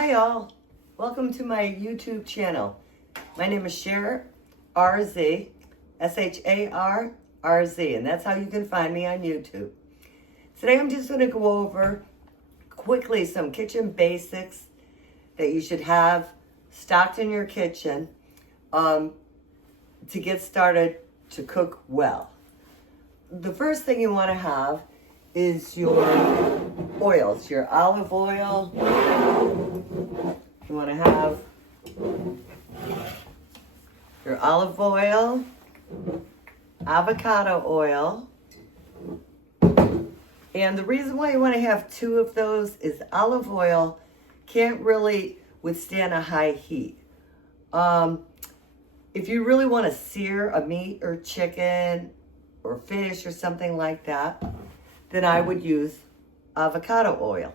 Hi y'all, welcome to my YouTube channel. My name is Cher RZ, SHARRZ, and that's how you can find me on YouTube. Today I'm just going to go over quickly some kitchen basics that you should have stocked in your kitchen to get started to cook well. The first thing you want to have is your oils, your olive oil. You want to have your olive oil, avocado oil, and the reason why you want to have two of those is olive oil can't really withstand a high heat. If you really want to sear a meat or chicken or fish or something like that, then I would use avocado oil.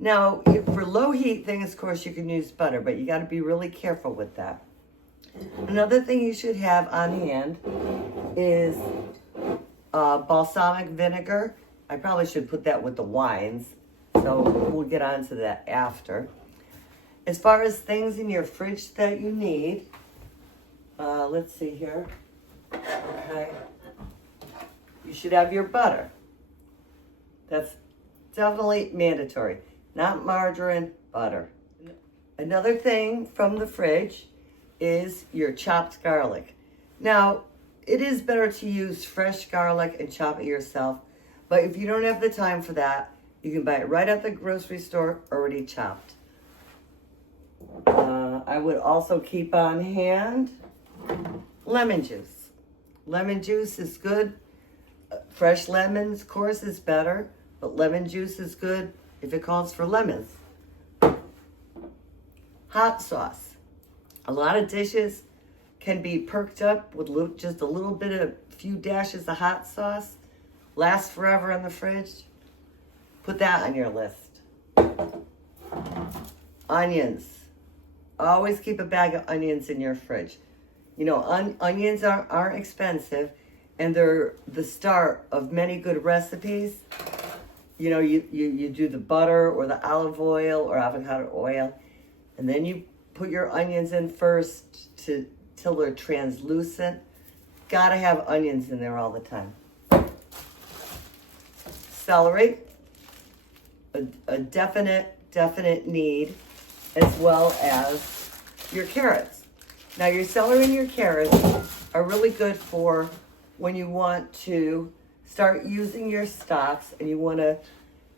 Now, for low heat things, of course, you can use butter, but you got to be really careful with that. Another thing you should have on hand is balsamic vinegar. I probably should put that with the wines, so we'll get on to that after. As far as things in your fridge that you need, let's see here. Okay. You should have your butter. That's definitely mandatory. Not margarine, butter. Another thing from the fridge is your chopped garlic. Now, it is better to use fresh garlic and chop it yourself, but if you don't have the time for that, you can buy it right at the grocery store already chopped. I would also keep on hand lemon juice. Lemon juice is good. Fresh lemons, of course, is better, but lemon juice is good if it calls for lemons. Hot sauce. A lot of dishes can be perked up with just a little bit of a few dashes of hot sauce. Lasts forever in the fridge. Put that on your list. Onions. Always keep a bag of onions in your fridge. You know, onions aren't expensive, and they're the start of many good recipes. You know, you do the butter or the olive oil or avocado oil, and then you put your onions in first till they're translucent. Gotta have onions in there all the time. Celery, a definite need, as well as your carrots. Now, your celery and your carrots are really good for when you want to start using your stocks and you want to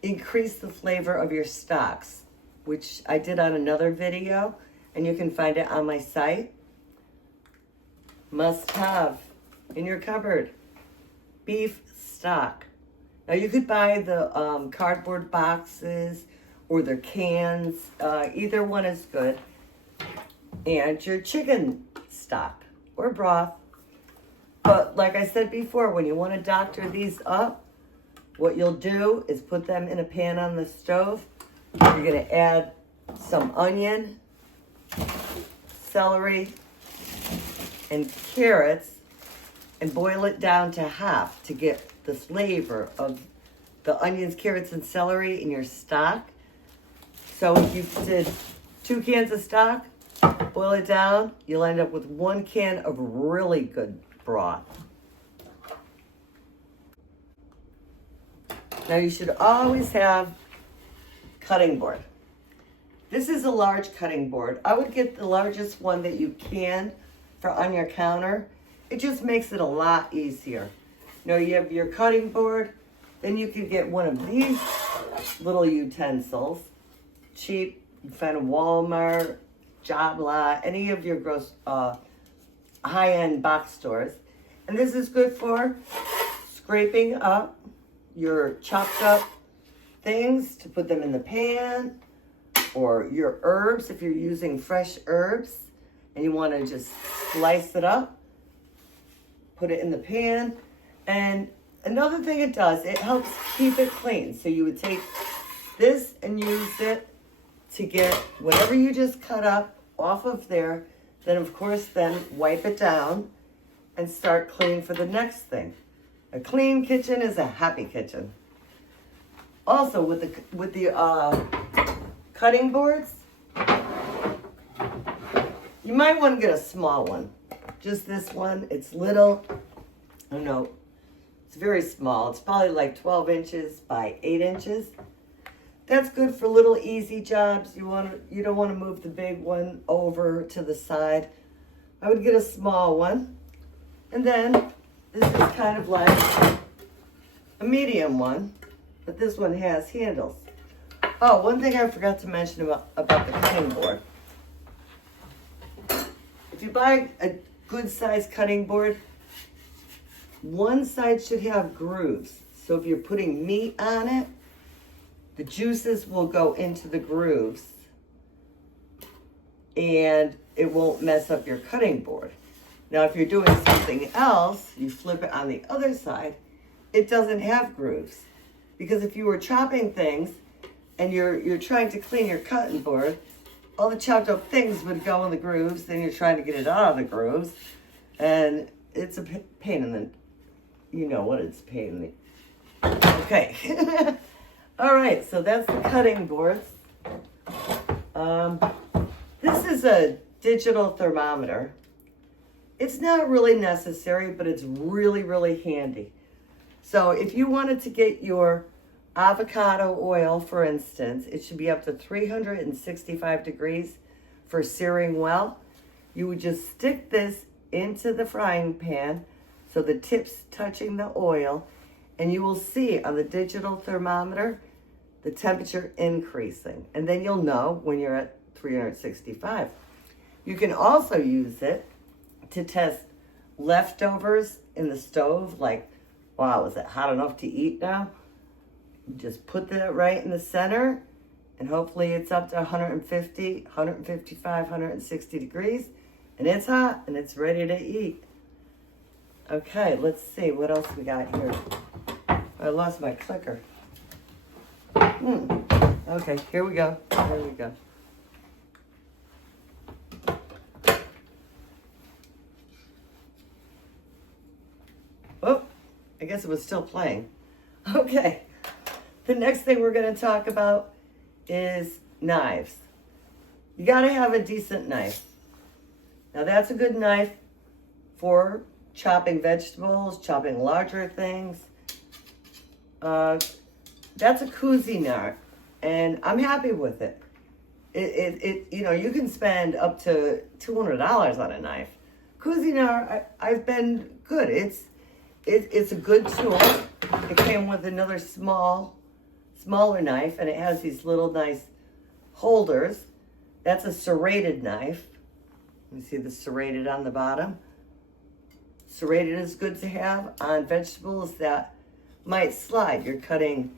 increase the flavor of your stocks, which I did on another video, and you can find it on my site. Must have in your cupboard, beef stock. Now, you could buy the cardboard boxes or the cans. Either one is good. And your chicken stock or broth. But like I said before, when you want to doctor these up, what you'll do is put them in a pan on the stove. You're going to add some onion, celery, and carrots, and boil it down to half to get the flavor of the onions, carrots, and celery in your stock. So if you did 2 cans of stock, boil it down, you'll end up with 1 can of really good broth. Now you should always have cutting board. This is a large cutting board. I would get the largest one that you can for on your counter. It just makes it a lot easier. You know, you have your cutting board, then you can get one of these little utensils. Cheap, you find a Walmart, Job Lot, any of your high-end box stores. And this is good for scraping up your chopped up things to put them in the pan, or your herbs if you're using fresh herbs and you want to just slice it up, put it in the pan. And another thing it does, it helps keep it clean. So you would take this and use it to get whatever you just cut up off of there. Then, of course, wipe it down and start cleaning for the next thing. A clean kitchen is a happy kitchen. Also, with the cutting boards, You might want to get a small one. Just this one. It's little. I don't know. It's very small. It's probably like 12 inches by 8 inches. That's good for little easy jobs. You don't want to move the big one over to the side. I would get a small one. And then this is kind of like a medium one, but this one has handles. Oh, one thing I forgot to mention about the cutting board. If you buy a good sized cutting board, one side should have grooves. So if you're putting meat on it, the juices will go into the grooves and it won't mess up your cutting board. Now, if you're doing something else, you flip it on the other side, it doesn't have grooves. Because if you were chopping things and you're trying to clean your cutting board, all the chopped up things would go in the grooves, then you're trying to get it out of the grooves, and it's a pain in the, you know what it's a pain in the, okay. All right, so that's the cutting boards. This is a digital thermometer. It's not really necessary, but it's really, really handy. So if you wanted to get your avocado oil, for instance, it should be up to 365 degrees for searing well. You would just stick this into the frying pan so the tip's touching the oil, and you will see on the digital thermometer the temperature increasing. And then you'll know when you're at 365. You can also use it to test leftovers in the stove, like, wow, is it hot enough to eat now? You just put that right in the center, and hopefully it's up to 150, 155, 160 degrees, and it's hot, and it's ready to eat. Okay, let's see, what else we got here? I lost my clicker. Okay, here we go, here we go. Oh, I guess it was still playing. Okay, the next thing we're going to talk about is knives. You got to have a decent knife. Now that's a good knife for chopping vegetables, chopping larger things. That's a Cuisinart, and I'm happy with it. It you know, you can spend up to $200 on a knife. Cuisinart, I've been good. It's a good tool. It came with another smaller knife, and it has these little nice holders. That's a serrated knife. You see the serrated on the bottom. Serrated is good to have on vegetables that might slide. You're cutting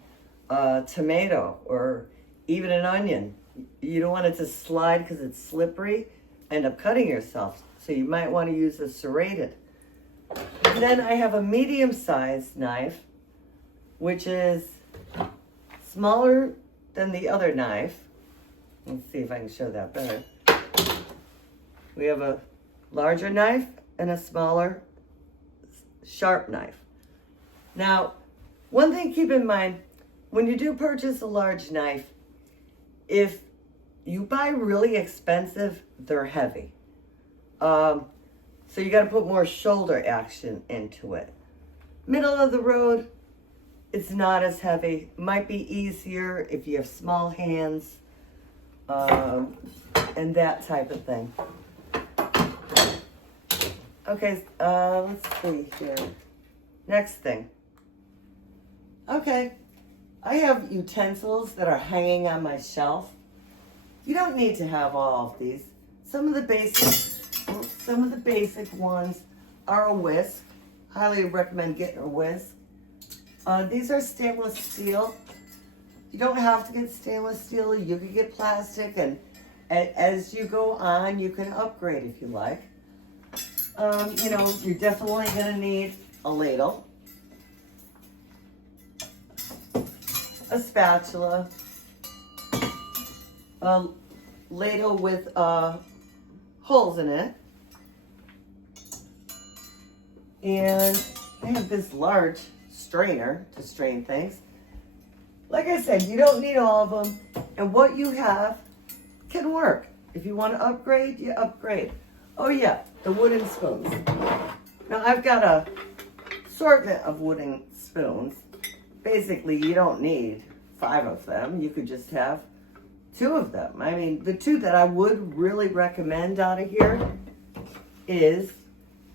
a tomato or even an onion. You don't want it to slide because it's slippery, end up cutting yourself. So you might want to use a serrated. And then I have a medium-sized knife, which is smaller than the other knife. Let's see if I can show that better. We have a larger knife and a smaller, sharp knife. Now, one thing to keep in mind, when you do purchase a large knife, if you buy really expensive, they're heavy. So you got to put more shoulder action into it. Middle of the road, it's not as heavy. Might be easier if you have small hands, and that type of thing. Okay, let's see here. Next thing. Okay, I have utensils that are hanging on my shelf. You don't need to have all of these. Some of the basic ones are a whisk. Highly recommend getting a whisk. These are stainless steel. You don't have to get stainless steel. You can get plastic, and as you go on, you can upgrade if you like. You know, you're definitely going to need a ladle, a spatula, a ladle with holes in it, and I have this large strainer to strain things. Like I said, you don't need all of them, and what you have can work. If you want to upgrade, you upgrade. Oh yeah, the wooden spoons. Now I've got a assortment of wooden spoons. Basically, you don't need 5 of them. You could just have 2 of them. I mean, the 2 that I would really recommend out of here is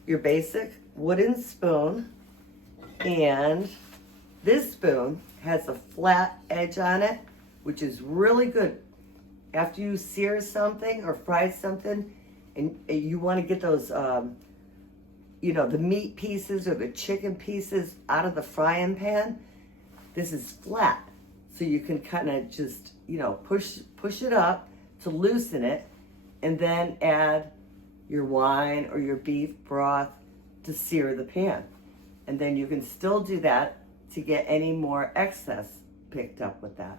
your basic wooden spoon, and this spoon has a flat edge on it, which is really good. After you sear something or fry something, and you want to get those, you know, the meat pieces or the chicken pieces out of the frying pan, this is flat. So you can kind of just, you know, push it up to loosen it, and then add your wine or your beef broth to sear the pan. And then you can still do that to get any more excess picked up with that.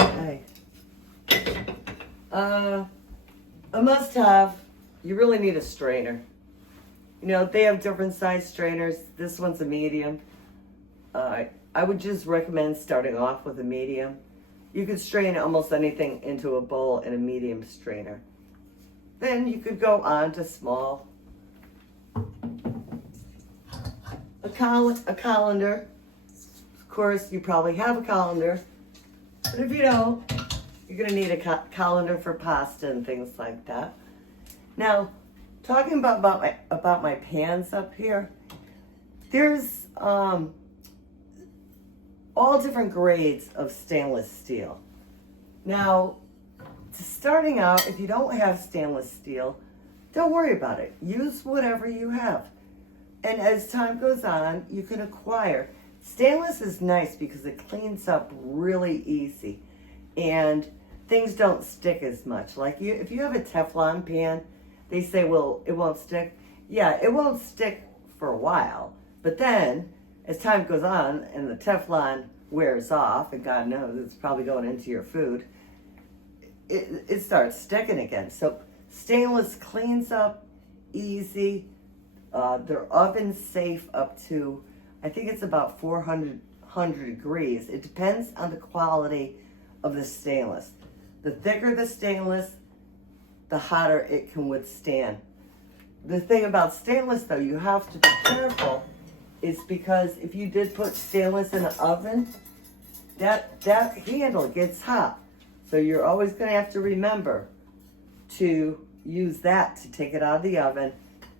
Okay. A must-have, you really need a strainer. You know, they have different size strainers. This one's a medium. I would just recommend starting off with a medium. You could strain almost anything into a bowl in a medium strainer. Then you could go on to small. A colander. Of course, you probably have a colander. But if you don't, you're going to need a colander for pasta and things like that. Now, talking about my pans up here, there's all different grades of stainless steel. Now, starting out, if you don't have stainless steel, don't worry about it. Use whatever you have. And as time goes on, you can acquire. Stainless is nice because it cleans up really easy. And things don't stick as much. Like if you have a Teflon pan, they say, well, it won't stick. Yeah, it won't stick for a while. But then, as time goes on and the Teflon wears off, and God knows it's probably going into your food, it starts sticking again. So stainless cleans up easy. They're oven safe up to, I think it's about 400 degrees. It depends on the quality of the stainless. The thicker the stainless, the hotter it can withstand. The thing about stainless, though, you have to be careful, is because if you did put stainless in an oven, that handle gets hot. So you're always going to have to remember to use that to take it out of the oven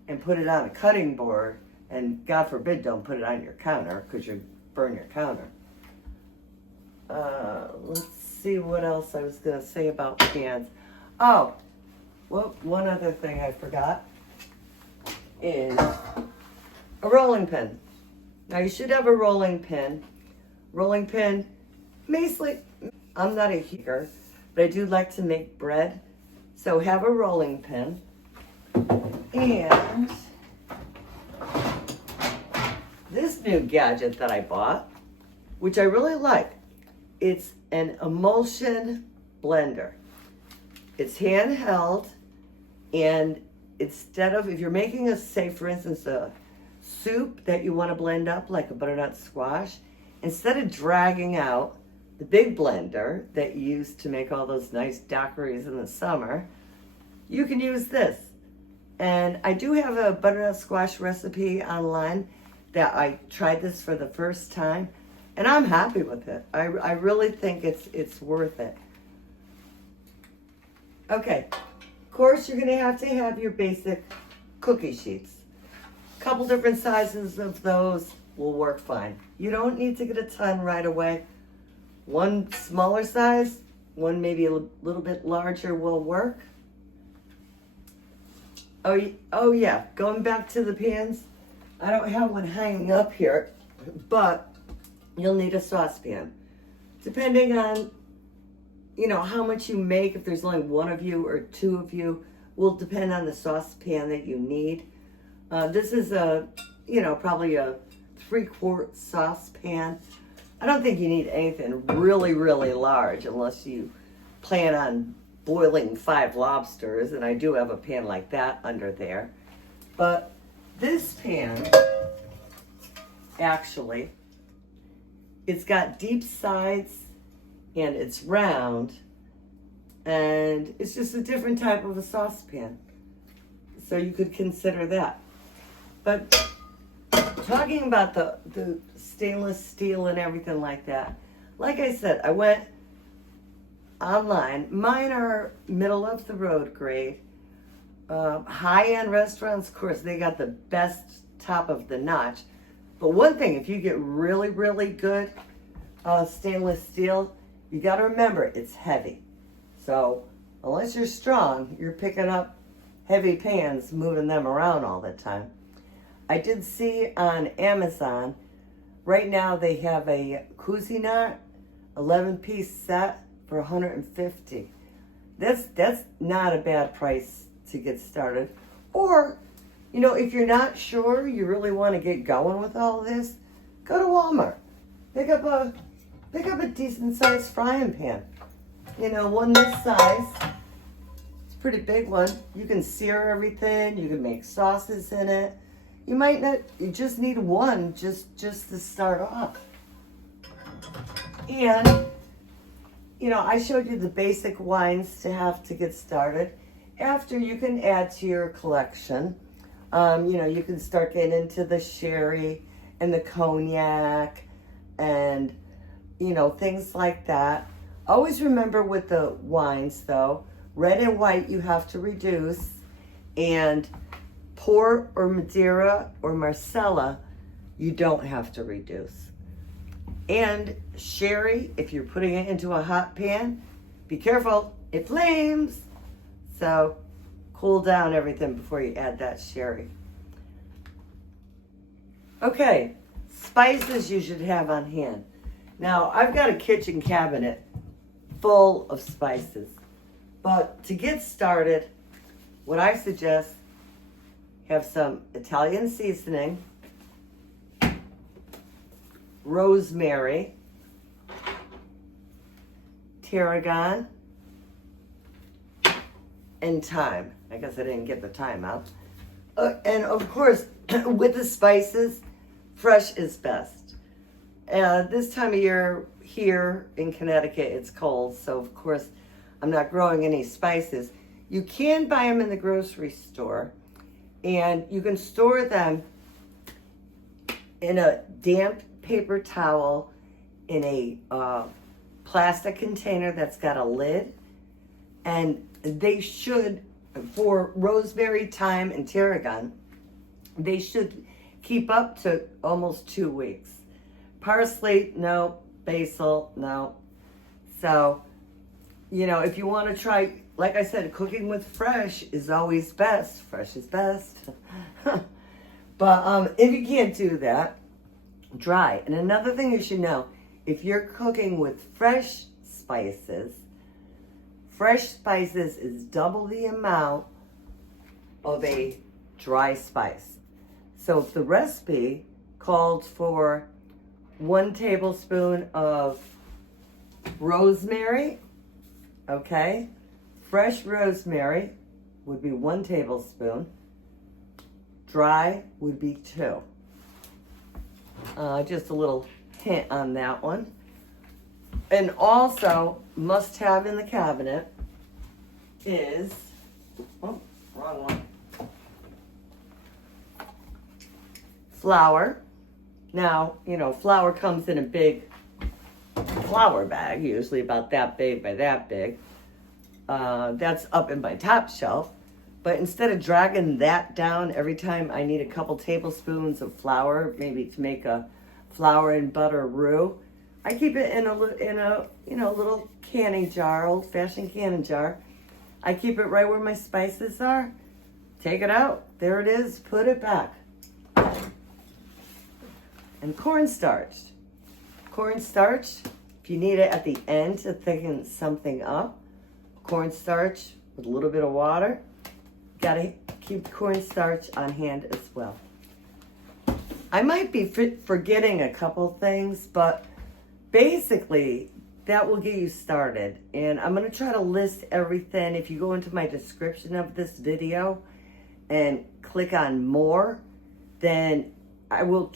and put it on a cutting board. And God forbid, don't put it on your counter because you burn your counter. Let's see what else I was going to say about pans. Oh, well, one other thing I forgot is a rolling pin. Now you should have a rolling pin. Rolling pin, basically, I'm not a baker, but I do like to make bread. So have a rolling pin. And this new gadget that I bought, which I really like, it's an emulsion blender. It's handheld, and instead of, if you're making say for instance, a soup that you want to blend up like a butternut squash, instead of dragging out the big blender that you use to make all those nice daiquiris in the summer, you can use this. And I do have a butternut squash recipe online that I tried this for the first time, and I'm happy with it. I really think it's worth it. Okay, of course you're gonna have to have your basic cookie sheets. A couple different sizes of those will work fine. You don't need to get a ton right away. One smaller size, one maybe a little bit larger will work. Oh yeah, going back to the pans, I don't have one hanging up here, but you'll need a saucepan. Depending on, how much you make, if there's only one of you or two of you, will depend on the saucepan that you need. This is probably a 3-quart saucepan. I don't think you need anything really, really large unless you plan on boiling 5 lobsters, and I do have a pan like that under there. But this pan, actually, it's got deep sides and it's round, And it's just a different type of a saucepan. So you could consider that. But talking about the stainless steel and everything like that, like I said, I went online. Mine are middle of the road grade. High-end restaurants, of course, they got the best top of the notch. But one thing, if you get really, really good stainless steel, you got to remember it's heavy. So unless you're strong, you're picking up heavy pans, moving them around all the time. I did see on Amazon, right now they have a Cuisinart 11-piece set for $150. That's not a bad price to get started. Or, you know, if you're not sure, you really want to get going with all this, go to Walmart. Pick up a decent sized frying pan. You know, one this size. It's a pretty big one. You can sear everything. You can make sauces in it. You might not. You just need one just to start off. And you know, I showed you the basic wines to have to get started. After, you can add to your collection. You know, you can start getting into the sherry and the cognac and, you know, things like that. Always remember with the wines, though, red and white you have to reduce. And Port or Madeira or Marsala, you don't have to reduce. And sherry, if you're putting it into a hot pan, be careful, it flames. So cool down everything before you add that sherry. Okay, spices you should have on hand. Now, I've got a kitchen cabinet full of spices. But to get started, what I suggest, have some Italian seasoning, rosemary, tarragon, and thyme. I guess I didn't get the thyme out. And of course, with the spices, fresh is best. This time of year here in Connecticut, it's cold, so of course I'm not growing any spices. You can buy them in the grocery store, and you can store them in a damp paper towel in a plastic container that's got a lid. And they should, for rosemary, thyme, and tarragon, they should keep up to almost 2 weeks. Parsley, no. Basil, no. So, you know, if you want to try, like I said, cooking with fresh is always best. Fresh is best. But if you can't do that, dry. And another thing you should know, if you're cooking with fresh spices is double the amount of a dry spice. So if the recipe called for 1 tablespoon of rosemary, okay, fresh rosemary would be 1 tablespoon, dry would be 2. Just a little hint on that one. And also, must have in the cabinet is, oh, wrong one, flour. Now, you know, flour comes in a big flour bag, usually about that big by that big. That's up in my top shelf. But instead of dragging that down every time I need a couple tablespoons of flour, maybe to make a flour and butter roux, I keep it in a you know, little canning jar, old-fashioned canning jar. I keep it right where my spices are. Take it out. There it is. Put it back. And cornstarch. Cornstarch, if you need it at the end to thicken something up, cornstarch with a little bit of water. Gotta keep cornstarch on hand as well. I might be forgetting a couple things, but basically that will get you started. And I'm gonna try to list everything. If you go into my description of this video and click on more, then I will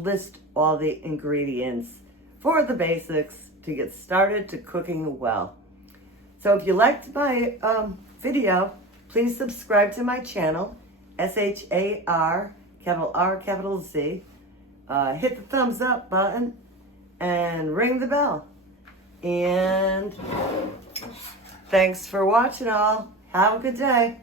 list all the ingredients for the basics to get started to cooking well. So if you liked my video, please subscribe to my channel, SHAR, capital R, capital Z. Hit the thumbs up button and ring the bell. And thanks for watching all. Have a good day.